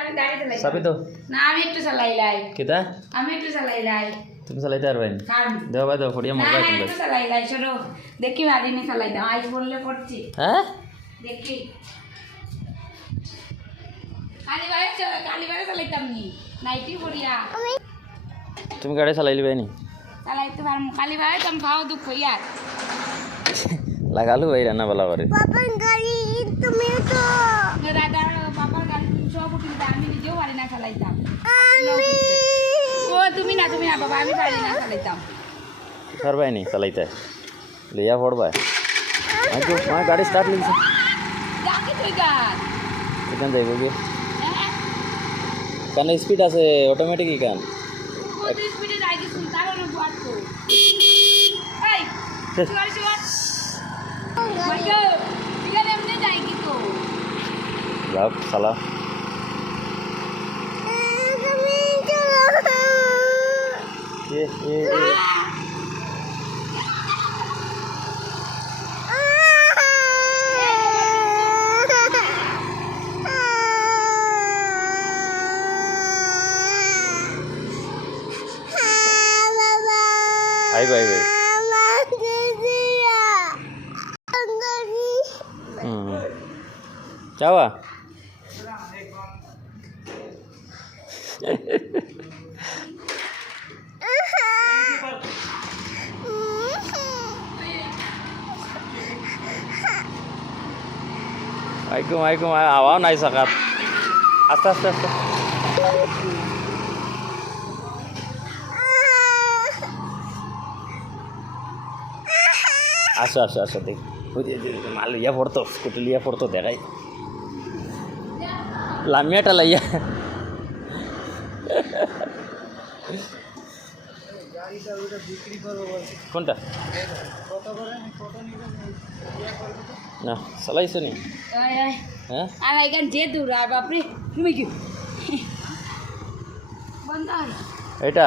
আমি গাড়ি চালাই চাবি তো না আমি একটু চালাইলাই কিতা আমি একটু চালাইলাই তুমি চালাইতে পারবেন কারণ দেও ভাই দাও ফড়িয়া না মজা না করবে একটু চালাইলাই ছোটো দেখি মাদিনে চালাইতাম আজ বললে পড়ছি হ্যাঁ দেখি কালীবারে চালাইতাম নি নাইটি পড়িয়া তুমি গাড়ি চালাইলি নি চালাইতে পারবো কালীবারে তুমি খাও দুঃখ ইয়ার লাগালো ভাই রান্না বালা করে বাবার গাড়ি তুমি তো দাদা বাবার গাড়ি সব কিন্তু আমি নিজেও পারি না চালাইতাম ও তুমি না বাবা আমি পারি না চালাইতাম পারবাই নি চালাইতে লিয়া পড়বাই আজকে আমার গাড়ি স্টার্ট লিখছে যাকে তুই গান এখান যাইব কি হ্যাঁ কান স্পিড আছে অটোমেটিক কান কত স্পিডে যাই কি সুলতান আর বাট তো এই গাড়ি চলা মাইগো এখানে এমনি যাই কি তো যাও চালা আইব আইব যাওয়া আইকুম আওয়াও নাই সাকাত আস্তে আস্তে আস্তে আসো দেখ মাল ইয়া পড়তো স্কুটি লিয়া পড়তো দেখাই লামিয়াটা লাইয়া কোনটা না চালাইছো নি হ্যাঁ আর এখান যে দূর আর বাপরে তুমি কি বন্ধ এটা